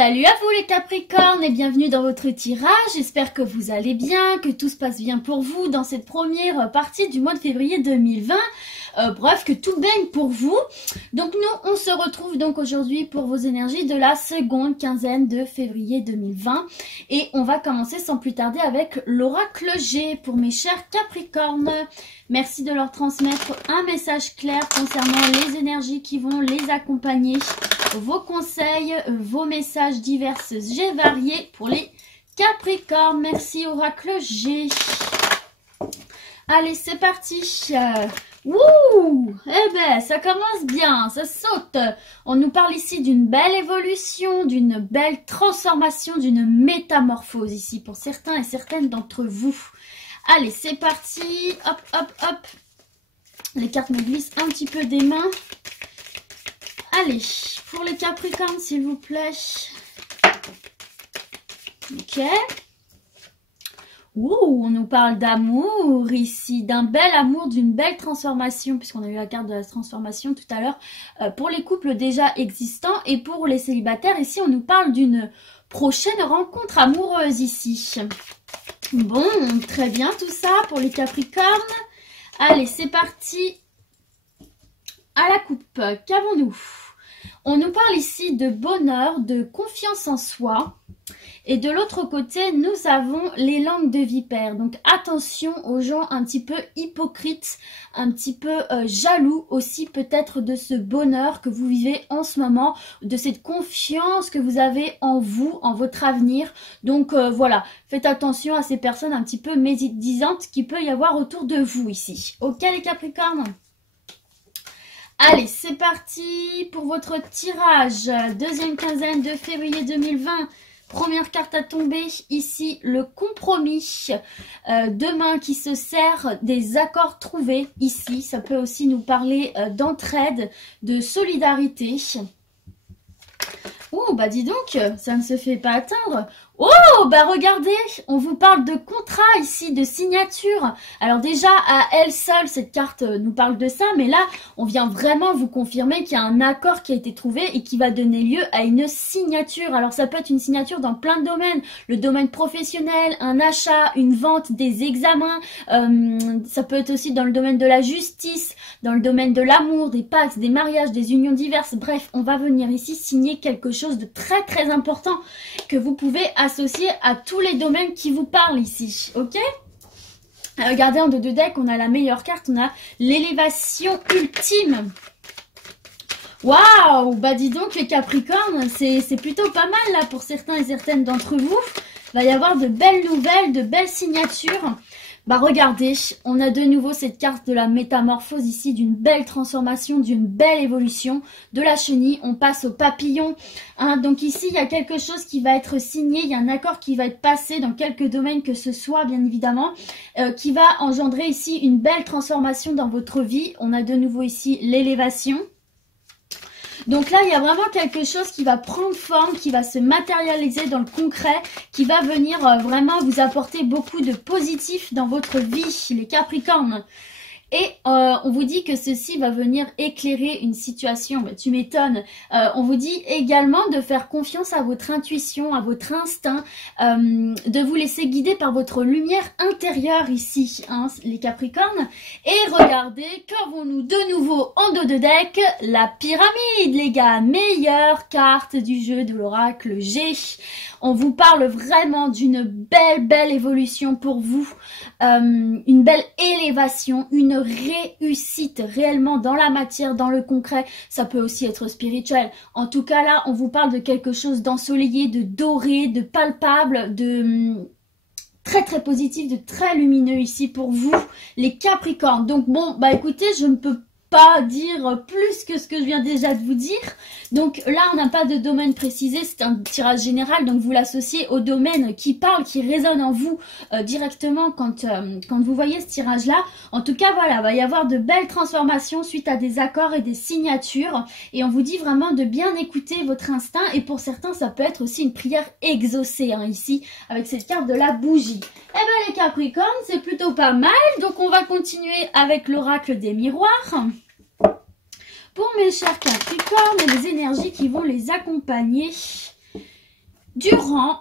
Salut à vous les Capricornes et bienvenue dans votre tirage. J'espère que vous allez bien, que tout se passe bien pour vous dans cette première partie du mois de février 2020. Bref, que tout baigne pour vous. Donc nous, on se retrouve donc aujourd'hui pour vos énergies de la seconde quinzaine de février 2020. Et on va commencer sans plus tarder avec l'oracle G pour mes chers Capricornes. Merci de leur transmettre un message clair concernant les énergies qui vont les accompagner. Vos conseils, vos messages divers et variés pour les Capricornes. Merci Oracle G. Allez, c'est parti. Wouh! Eh ben, ça commence bien, ça saute. On nous parle ici d'une belle évolution, d'une belle transformation, d'une métamorphose ici pour certains et certaines d'entre vous. Allez, c'est parti. Hop, hop, hop. Les cartes me glissent un petit peu des mains. Allez, pour les Capricornes, s'il vous plaît. Ok. Ouh, on nous parle d'amour ici, d'un bel amour, d'une belle transformation, puisqu'on a eu la carte de la transformation tout à l'heure, pour les couples déjà existants et pour les célibataires. Ici, on nous parle d'une prochaine rencontre amoureuse ici. Bon, très bien tout ça pour les Capricornes. Allez, c'est parti. À la coupe, qu'avons-nous? On nous parle ici de bonheur, de confiance en soi. Et de l'autre côté, nous avons les langues de vipère. Donc attention aux gens un petit peu hypocrites, un petit peu jaloux aussi peut-être de ce bonheur que vous vivez en ce moment, de cette confiance que vous avez en vous, en votre avenir. Donc voilà, faites attention à ces personnes un petit peu médisantes qu'il peut y avoir autour de vous ici. Ok les Capricornes ? Allez, c'est parti pour votre tirage. Deuxième quinzaine de février 2020. Première carte à tomber, ici, le compromis. Deux mains qui se serrent, des accords trouvés. Ici, ça peut aussi nous parler d'entraide, de solidarité. Oh, bah dis donc, ça ne se fait pas attendre. Oh, bah regardez, on vous parle de contrat ici, de signature. Alors déjà, à elle seule, cette carte nous parle de ça, mais là, on vient vraiment vous confirmer qu'il y a un accord qui a été trouvé et qui va donner lieu à une signature. Alors ça peut être une signature dans plein de domaines, le domaine professionnel, un achat, une vente, des examens, ça peut être aussi dans le domaine de la justice, dans le domaine de l'amour, des pactes, des mariages, des unions diverses. Bref, on va venir ici signer quelque chose de très très important que vous pouvez associé à tous les domaines qui vous parlent ici, ok? Regardez en dos de deck, on a la meilleure carte, on a l'élévation ultime. Waouh! Bah dis donc les Capricornes, c'est plutôt pas mal là pour certains et certaines d'entre vous. Il va y avoir de belles nouvelles, de belles signatures. Bah regardez, on a de nouveau cette carte de la métamorphose ici, d'une belle transformation, d'une belle évolution. De la chenille, on passe au papillon. Hein, donc ici, il y a quelque chose qui va être signé, il y a un accord qui va être passé dans quelques domaines que ce soit, bien évidemment, qui va engendrer ici une belle transformation dans votre vie. On a de nouveau ici l'élévation. Donc là, il y a vraiment quelque chose qui va prendre forme, qui va se matérialiser dans le concret, qui va venir vraiment vous apporter beaucoup de positif dans votre vie, les Capricornes. Et on vous dit que ceci va venir éclairer une situation. Bah, tu m'étonnes. On vous dit également de faire confiance à votre intuition, à votre instinct, de vous laisser guider par votre lumière intérieure ici, hein, les Capricornes. Et regardez, qu'avons-nous de nouveau en dos de deck? La pyramide, les gars. Meilleure carte du jeu de l'oracle G. On vous parle vraiment d'une belle évolution pour vous. Une belle élévation, une réussite réellement dans la matière, dans le concret. Ça peut aussi être spirituel. En tout cas là, on vous parle de quelque chose d'ensoleillé, de doré, de palpable, de très positif, de très lumineux ici pour vous, les Capricornes. Donc bon, bah écoutez, je ne peux pas dire plus que ce que je viens déjà de vous dire. Donc là, on n'a pas de domaine précisé, c'est un tirage général, donc vous l'associez au domaine qui parle, qui résonne en vous directement quand vous voyez ce tirage-là. En tout cas, voilà, il va y avoir de belles transformations suite à des accords et des signatures. Et on vous dit vraiment de bien écouter votre instinct. Et pour certains, ça peut être aussi une prière exaucée, hein, ici, avec cette carte de la bougie. Eh bien, les Capricornes, c'est plutôt pas mal. Donc, on va continuer avec l'oracle des miroirs. Pour mes chers Capricornes et les énergies qui vont les accompagner. durant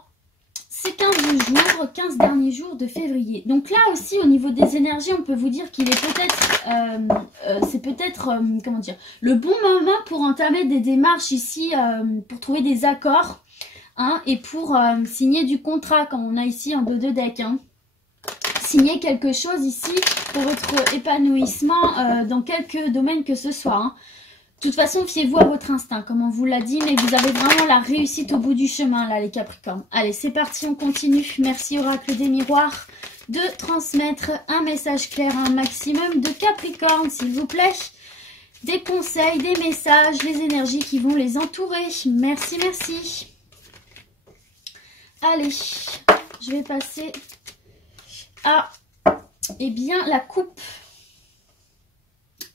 ces 15 derniers jours de février. Donc là aussi, au niveau des énergies, on peut vous dire qu'il est peut-être, comment dire, le bon moment pour entamer des démarches ici, pour trouver des accords, hein, et pour signer du contrat, comme on a ici en dos de deck, hein. Signer quelque chose ici pour votre épanouissement dans quelque domaine que ce soit, hein. De toute façon, fiez-vous à votre instinct, comme on vous l'a dit, mais vous avez vraiment la réussite au bout du chemin, là, les Capricornes. Allez, c'est parti, on continue. Merci, Oracle des Miroirs, de transmettre un message clair à un maximum de Capricornes, s'il vous plaît. Des conseils, des messages, les énergies qui vont les entourer. Merci, merci. Allez, je vais passer à, eh bien, la coupe.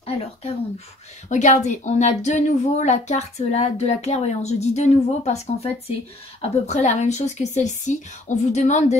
Alors, qu'avons-nous? Regardez, on a de nouveau la carte là de la clairvoyance. Je dis de nouveau parce qu'en fait, c'est à peu près la même chose que celle-ci. On vous demande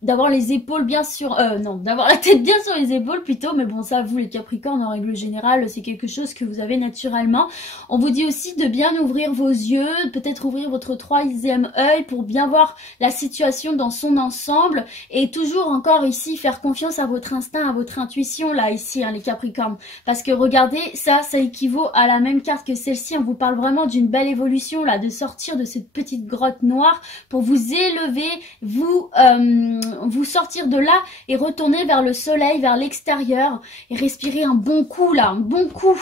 d'avoir les épaules bien sur... non, d'avoir la tête bien sur les épaules plutôt. Mais bon, ça, vous les Capricornes, en règle générale, c'est quelque chose que vous avez naturellement. On vous dit aussi de bien ouvrir vos yeux, peut-être ouvrir votre troisième œil pour bien voir la situation dans son ensemble. Et toujours encore ici, faire confiance à votre instinct, à votre intuition, là, ici, hein, les Capricornes. Parce que regardez, ça équivaut à la même carte que celle-ci. On vous parle vraiment d'une belle évolution, là, de sortir de cette petite grotte noire pour vous élever, vous sortir de là et retourner vers le soleil, vers l'extérieur et respirer un bon coup là, un bon coup.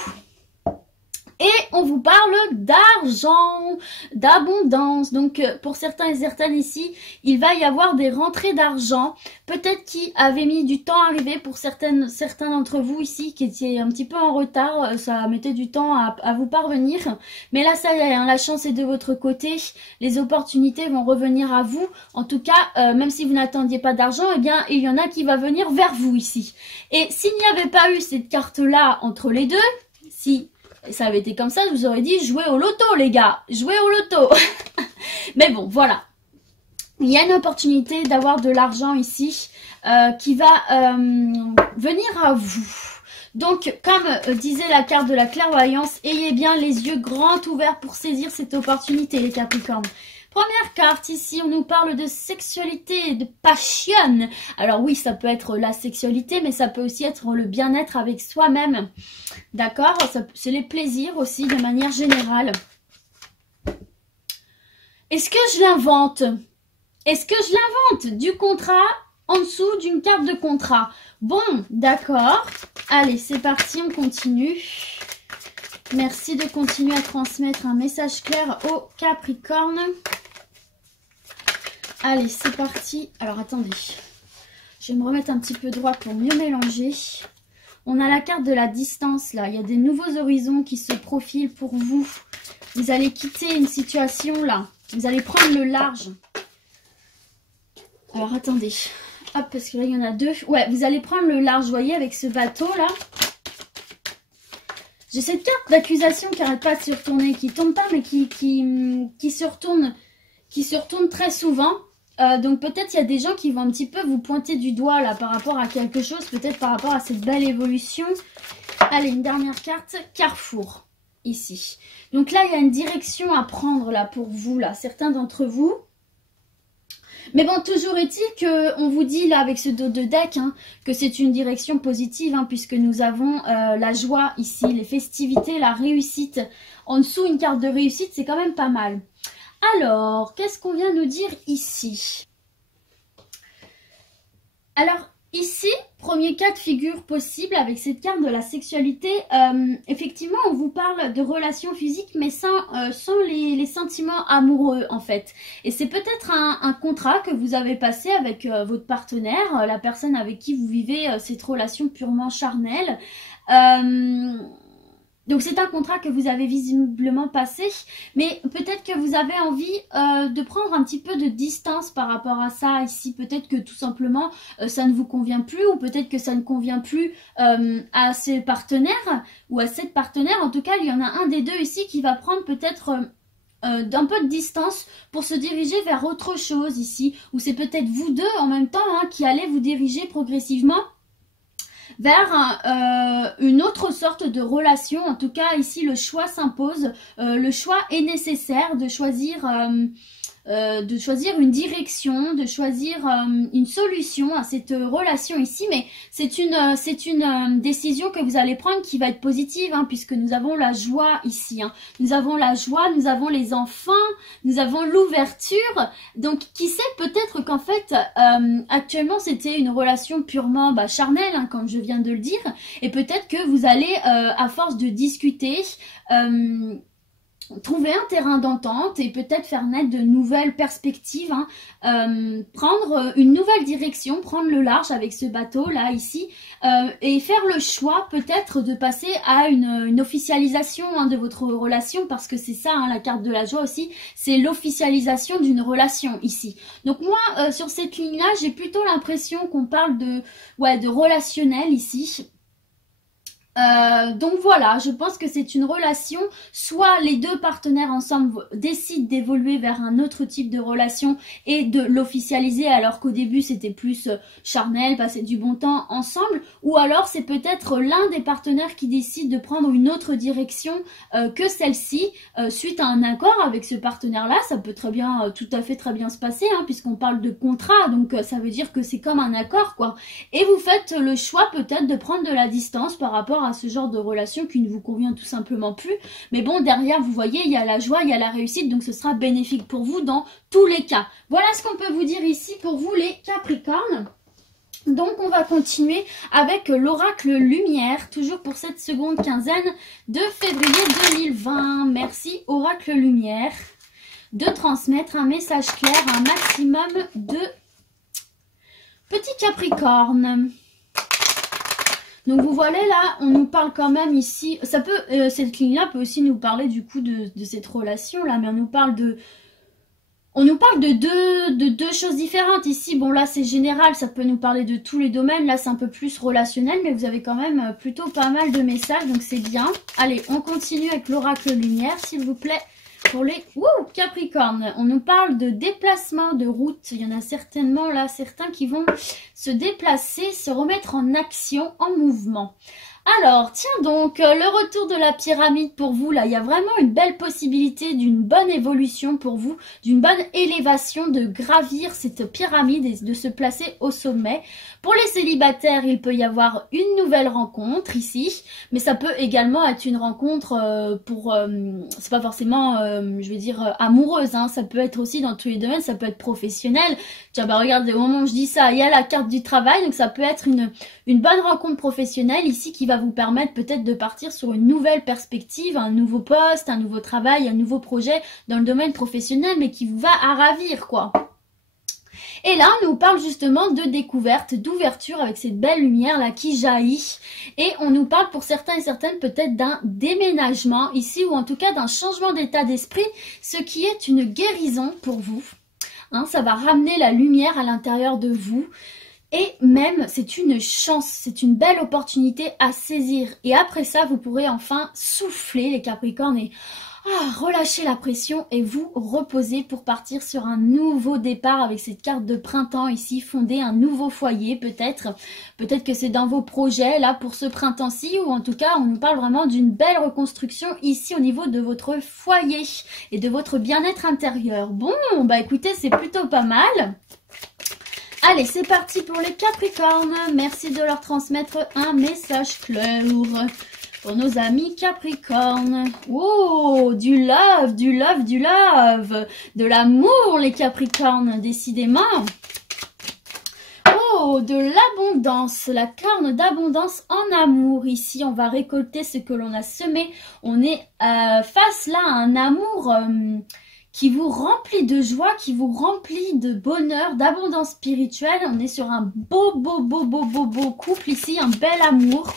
Et on vous parle d'argent, d'abondance. Donc pour certains et certaines ici, il va y avoir des rentrées d'argent. Peut-être qui avaient mis du temps à arriver pour certains d'entre vous ici qui étaient un petit peu en retard. Ça mettait du temps à vous parvenir. Mais là, ça y est, hein, la chance est de votre côté. Les opportunités vont revenir à vous. En tout cas, même si vous n'attendiez pas d'argent, eh bien, il y en a qui va venir vers vous ici. Et s'il n'y avait pas eu cette carte-là entre les deux, si... ça avait été comme ça, je vous aurais dit jouez au loto les gars, jouez au loto. Mais bon, voilà. Il y a une opportunité d'avoir de l'argent ici qui va venir à vous. Donc, comme disait la carte de la clairvoyance, ayez bien les yeux grands ouverts pour saisir cette opportunité les Capricornes. Première carte ici, on nous parle de sexualité, de passion. Alors oui, ça peut être la sexualité, mais ça peut aussi être le bien-être avec soi-même. D'accord? C'est les plaisirs aussi, de manière générale. Est-ce que je l'invente? Est-ce que je l'invente? Du contrat en dessous d'une carte de contrat. Bon, d'accord. Allez, c'est parti, on continue. Merci de continuer à transmettre un message clair au Capricorne. Allez, c'est parti. Alors, attendez. Je vais me remettre un petit peu droit pour mieux mélanger. On a la carte de la distance, là. Il y a des nouveaux horizons qui se profilent pour vous. Vous allez quitter une situation, là. Vous allez prendre le large. Alors, attendez. Hop, parce que là, il y en a deux. Ouais, vous allez prendre le large, vous voyez, avec ce bateau, là. J'ai cette carte d'accusation qui n'arrête pas de se retourner, qui tombe pas, mais qui se retourne très souvent. Donc peut-être il y a des gens qui vont un petit peu vous pointer du doigt là par rapport à quelque chose, peut-être par rapport à cette belle évolution. Allez, une dernière carte, Carrefour, ici. Donc là, il y a une direction à prendre là pour vous, là, certains d'entre vous. Mais bon, toujours est-il qu'on vous dit là avec ce dos de deck hein, que c'est une direction positive hein, puisque nous avons la joie ici, les festivités, la réussite. En dessous, une carte de réussite, c'est quand même pas mal. Alors, qu'est-ce qu'on vient nous dire ici? Alors, ici, premier cas de figure possible avec cette carte de la sexualité. Effectivement, on vous parle de relations physiques, mais sans les sentiments amoureux, en fait. Et c'est peut-être un contrat que vous avez passé avec votre partenaire, la personne avec qui vous vivez cette relation purement charnelle. Donc c'est un contrat que vous avez visiblement passé, mais peut-être que vous avez envie de prendre un petit peu de distance par rapport à ça ici. Peut-être que tout simplement ça ne vous convient plus, ou peut-être que ça ne convient plus à ses partenaires ou à cette partenaire. En tout cas, il y en a un des deux ici qui va prendre peut-être d'un peu de distance pour se diriger vers autre chose ici. Ou c'est peut-être vous deux en même temps hein, qui allez vous diriger progressivement vers une autre sorte de relation. En tout cas, ici, le choix s'impose. Le choix est nécessaire de choisir de choisir une direction, de choisir une solution à cette relation ici, mais c'est une décision que vous allez prendre qui va être positive, hein, puisque nous avons la joie ici, hein. Nous avons la joie, nous avons les enfants, nous avons l'ouverture, donc qui sait, peut-être qu'en fait, actuellement c'était une relation purement charnelle, hein, comme je viens de le dire, et peut-être que vous allez, à force de discuter, trouver un terrain d'entente et peut-être faire naître de nouvelles perspectives, hein, prendre une nouvelle direction, prendre le large avec ce bateau là ici, et faire le choix peut-être de passer à une officialisation, hein, de votre relation, parce que c'est ça, hein, la carte de la joie aussi, c'est l'officialisation d'une relation ici. Donc moi sur cette ligne là j'ai plutôt l'impression qu'on parle de relationnel ici. Donc voilà, je pense que c'est une relation, soit les deux partenaires ensemble décident d'évoluer vers un autre type de relation et de l'officialiser alors qu'au début c'était plus charnel, passer du bon temps ensemble, ou alors c'est peut-être l'un des partenaires qui décide de prendre une autre direction que celle-ci, suite à un accord avec ce partenaire-là. Ça peut très bien, tout à fait très bien se passer, hein, puisqu'on parle de contrat, donc ça veut dire que c'est comme un accord, quoi. Et vous faites le choix peut-être de prendre de la distance par rapport à ce genre de relation qui ne vous convient tout simplement plus. Mais bon, derrière, vous voyez, il y a la joie, il y a la réussite, donc ce sera bénéfique pour vous dans tous les cas. Voilà ce qu'on peut vous dire ici pour vous les Capricornes. Donc on va continuer avec l'oracle lumière, toujours pour cette seconde quinzaine de février 2020. Merci oracle lumière de transmettre un message clair à un maximum de petits Capricornes. Donc vous voyez là, on nous parle quand même ici, ça peut, cette ligne-là peut aussi nous parler du coup de cette relation-là, mais on nous parle de deux choses différentes ici. Bon là c'est général, ça peut nous parler de tous les domaines, là c'est un peu plus relationnel, mais vous avez quand même plutôt pas mal de messages, donc c'est bien. Allez, on continue avec l'oracle lumière, s'il vous plaît. Pour les Capricornes, on nous parle de déplacement, de route. Il y en a certainement là, certains qui vont se déplacer, se remettre en action, en mouvement. Alors, tiens donc, le retour de la pyramide pour vous, là, il y a vraiment une belle possibilité d'une bonne évolution pour vous, d'une bonne élévation, de gravir cette pyramide et de se placer au sommet. Pour les célibataires, il peut y avoir une nouvelle rencontre ici, mais ça peut également être une rencontre c'est pas forcément, je vais dire, amoureuse, hein, ça peut être aussi dans tous les domaines, ça peut être professionnel. Tiens, bah regardez, au moment où je dis ça, il y a la carte du travail, donc ça peut être une bonne rencontre professionnelle ici qui va vous permettre peut-être de partir sur une nouvelle perspective, un nouveau poste, un nouveau travail, un nouveau projet dans le domaine professionnel, mais qui vous va à ravir, quoi. Et là, on nous parle justement de découverte, d'ouverture avec cette belle lumière là qui jaillit. Et on nous parle pour certains et certaines peut-être d'un déménagement ici, ou en tout cas d'un changement d'état d'esprit, ce qui est une guérison pour vous. Hein, ça va ramener la lumière à l'intérieur de vous. Et même, c'est une chance, c'est une belle opportunité à saisir. Et après ça, vous pourrez enfin souffler les Capricornes et relâcher la pression et vous reposer pour partir sur un nouveau départ avec cette carte de printemps ici, fonder un nouveau foyer peut-être. Peut-être que c'est dans vos projets là pour ce printemps-ci, ou en tout cas on nous parle vraiment d'une belle reconstruction ici au niveau de votre foyer et de votre bien-être intérieur. Bon, bah écoutez, c'est plutôt pas mal. Allez, c'est parti pour les Capricornes. Merci de leur transmettre un message clair pour nos amis Capricornes. Oh, du love, du love, du love. De l'amour, les Capricornes, décidément. Oh, de l'abondance, la corne d'abondance en amour. Ici, on va récolter ce que l'on a semé. On est face là à un amour qui vous remplit de joie, qui vous remplit de bonheur, d'abondance spirituelle. On est sur un beau couple ici, un bel amour.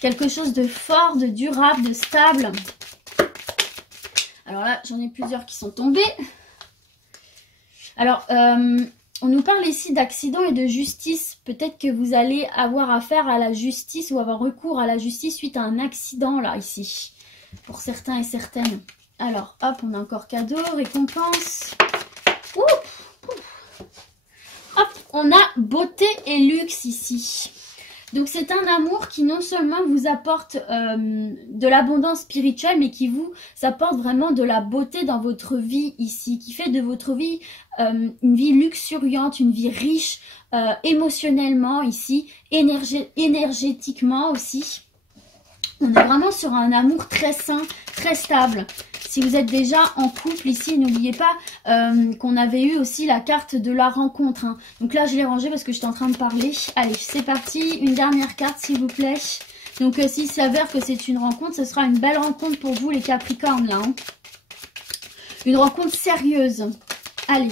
Quelque chose de fort, de durable, de stable. Alors là, j'en ai plusieurs qui sont tombés. Alors, on nous parle ici d'accident et de justice. Peut-être que vous allez avoir affaire à la justice ou avoir recours à la justice suite à un accident là, ici. Pour certains et certaines. Alors, hop, on a encore cadeau, récompense. Hop, on a beauté et luxe ici. Donc c'est un amour qui non seulement vous apporte de l'abondance spirituelle, mais qui vous apporte vraiment de la beauté dans votre vie ici, qui fait de votre vie une vie luxuriante, une vie riche émotionnellement ici, énergétiquement aussi. On est vraiment sur un amour très sain, très stable. Si vous êtes déjà en couple ici, n'oubliez pas qu'on avait eu aussi la carte de la rencontre. Hein. Donc là, je l'ai rangée parce que j'étais en train de parler. Allez, c'est parti. Une dernière carte, s'il vous plaît. Donc s'il s'avère que c'est une rencontre, ce sera une belle rencontre pour vous, les Capricornes, là. Hein. Une rencontre sérieuse. Allez.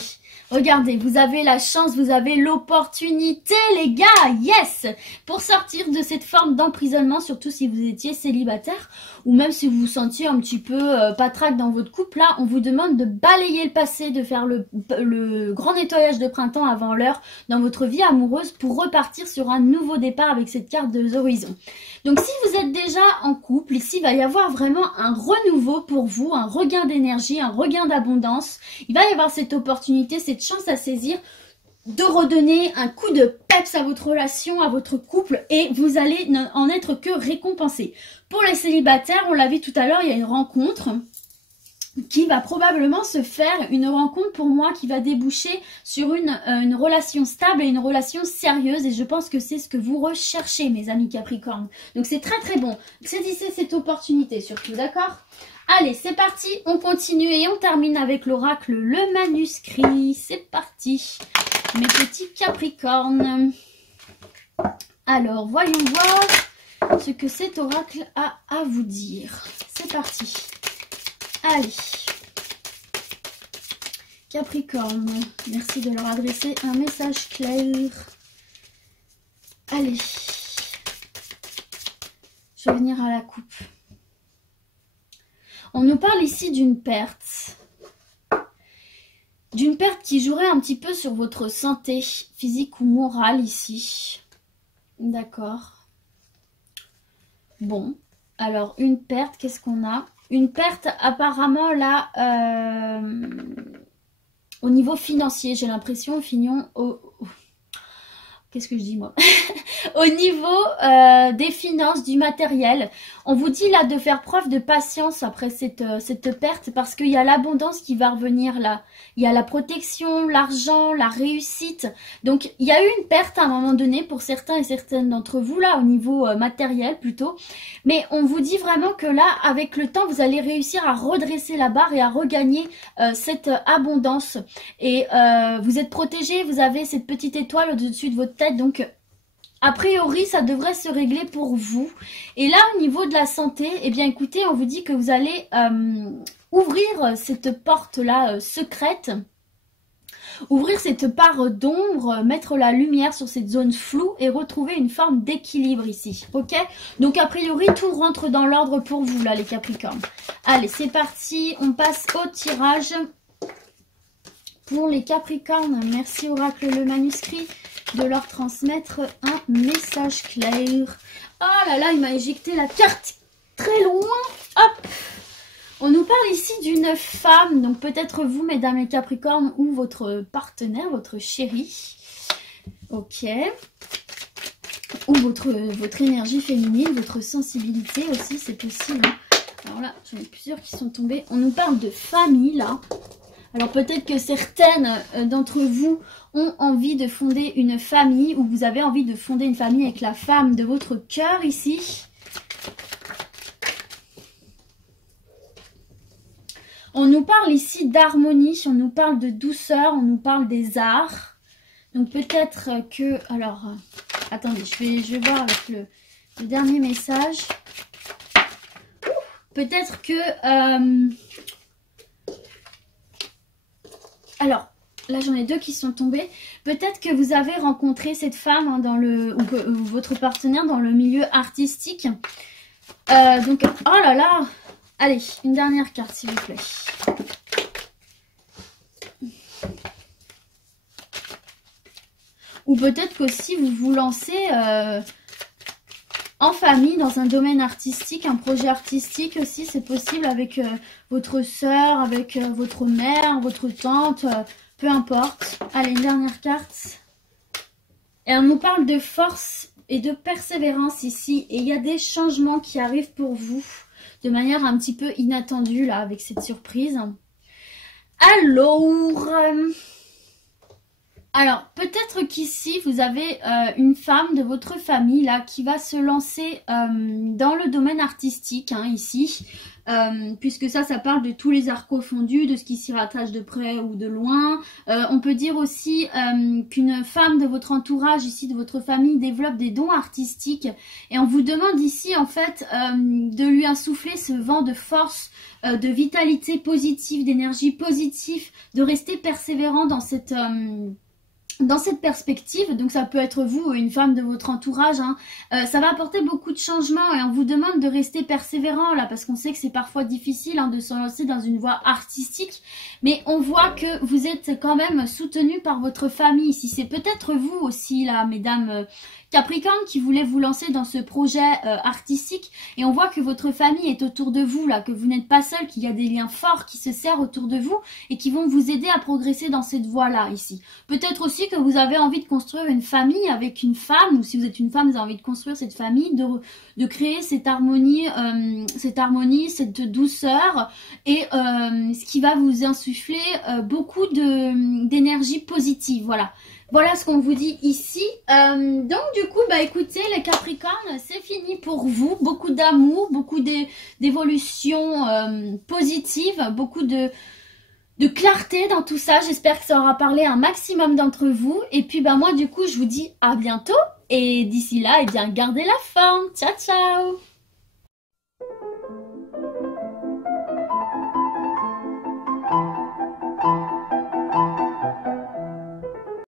Regardez, vous avez la chance, vous avez l'opportunité, les gars, yes, pour sortir de cette forme d'emprisonnement, surtout si vous étiez célibataire, ou même si vous vous sentiez un petit peu patraque dans votre couple. Là, on vous demande de balayer le passé, de faire le grand nettoyage de printemps avant l'heure dans votre vie amoureuse pour repartir sur un nouveau départ avec cette carte de l'horizon. Donc, si vous êtes déjà en couple, ici, il va y avoir vraiment un renouveau pour vous, un regain d'énergie, un regain d'abondance. Il va y avoir cette opportunité, cette chance à saisir de redonner un coup de peps à votre relation, à votre couple, et vous allez en être que récompensé. Pour les célibataires, on l'a vu tout à l'heure, il y a une rencontre qui va probablement se faire, une rencontre pour moi qui va déboucher sur une relation stable et une relation sérieuse, et je pense que c'est ce que vous recherchez, mes amis Capricorne. Donc c'est très très bon. Saisissez cette opportunité surtout, d'accord? Allez, c'est parti, on continue et on termine avec l'oracle, le manuscrit. C'est parti, mes petits Capricornes. Alors, voyons voir ce que cet oracle a à vous dire. C'est parti. Allez, Capricorne, merci de leur adresser un message clair. Allez, je vais venir à la coupe. On nous parle ici d'une perte. D'une perte qui jouerait un petit peu sur votre santé physique ou morale ici. D'accord. Bon, alors une perte, qu'est-ce qu'on a? Une perte apparemment là, au niveau financier, j'ai l'impression, qu'est-ce que je dis moi? Au niveau des finances, du matériel, on vous dit là de faire preuve de patience après cette perte, parce qu'il y a l'abondance qui va revenir là. Il y a la protection, l'argent, la réussite. Donc il y a eu une perte à un moment donné pour certains et certaines d'entre vous là, au niveau matériel plutôt. Mais on vous dit vraiment que là, avec le temps, vous allez réussir à redresser la barre et à regagner cette abondance. Et vous êtes protégé, vous avez cette petite étoile au-dessus de votre tête, donc a priori, ça devrait se régler pour vous. Et là, au niveau de la santé, eh bien, écoutez, on vous dit que vous allez ouvrir cette porte-là secrète. Ouvrir cette part d'ombre, mettre la lumière sur cette zone floue et retrouver une forme d'équilibre ici. Ok? Donc, a priori, tout rentre dans l'ordre pour vous, là, les Capricornes. Allez, c'est parti. On passe au tirage. Pour les Capricornes, merci Oracle le manuscrit de leur transmettre un message clair. Oh là là, il m'a éjecté la carte très loin. Hop! On nous parle ici d'une femme, donc peut-être vous, mesdames les Capricornes, ou votre partenaire, votre chéri. Ok. Ou votre énergie féminine, votre sensibilité aussi, c'est possible. Alors là, j'en ai plusieurs qui sont tombés. On nous parle de famille, là. Alors peut-être que certaines d'entre vous ont envie de fonder une famille, ou vous avez envie de fonder une famille avec la femme de votre cœur ici. On nous parle ici d'harmonie, on nous parle de douceur, on nous parle des arts. Donc peut-être que... Alors, attendez, je vais voir avec le dernier message. Peut-être que... Alors, là j'en ai deux qui sont tombés. Peut-être que vous avez rencontré cette femme hein, ou votre partenaire dans le milieu artistique. Donc, oh là là! Allez, une dernière carte s'il vous plaît. Ou peut-être qu'aussi vous vous lancez en famille dans un domaine artistique, un projet artistique aussi, c'est possible avec votre soeur, avec votre mère, votre tante, peu importe. Allez, une dernière carte. Et on nous parle de force et de persévérance ici. Et il y a des changements qui arrivent pour vous de manière un petit peu inattendue là avec cette surprise. Alors, peut-être qu'ici, vous avez une femme de votre famille là qui va se lancer dans le domaine artistique, hein, ici. Puisque ça parle de tous les arts confondus, de ce qui s'y rattache de près ou de loin. On peut dire aussi qu'une femme de votre entourage, ici, de votre famille, développe des dons artistiques. Et on vous demande ici, en fait, de lui insuffler ce vent de force, de vitalité positive, d'énergie positive, de rester persévérant dans cette perspective. Donc ça peut être vous ou une femme de votre entourage, hein. Ça va apporter beaucoup de changements et on vous demande de rester persévérant là parce qu'on sait que c'est parfois difficile, hein, de se lancer dans une voie artistique, mais on voit que vous êtes quand même soutenu par votre famille ici. C'est peut-être vous aussi là, mesdames Capricorne, qui voulait vous lancer dans ce projet artistique, et on voit que votre famille est autour de vous là, que vous n'êtes pas seul, qu'il y a des liens forts qui se serrent autour de vous et qui vont vous aider à progresser dans cette voie là ici. Peut-être aussi que vous avez envie de construire une famille avec une femme, ou si vous êtes une femme, vous avez envie de construire cette famille, de créer cette harmonie, cette douceur, et ce qui va vous insuffler beaucoup d'énergie positive, voilà. Voilà ce qu'on vous dit ici. Donc du coup, bah écoutez les Capricornes, c'est fini pour vous. Beaucoup d'amour, beaucoup d'évolution positive, beaucoup de clarté dans tout ça. J'espère que ça aura parlé à un maximum d'entre vous. Et puis bah moi du coup, je vous dis à bientôt. Et d'ici là, eh bien gardez la forme. Ciao ciao.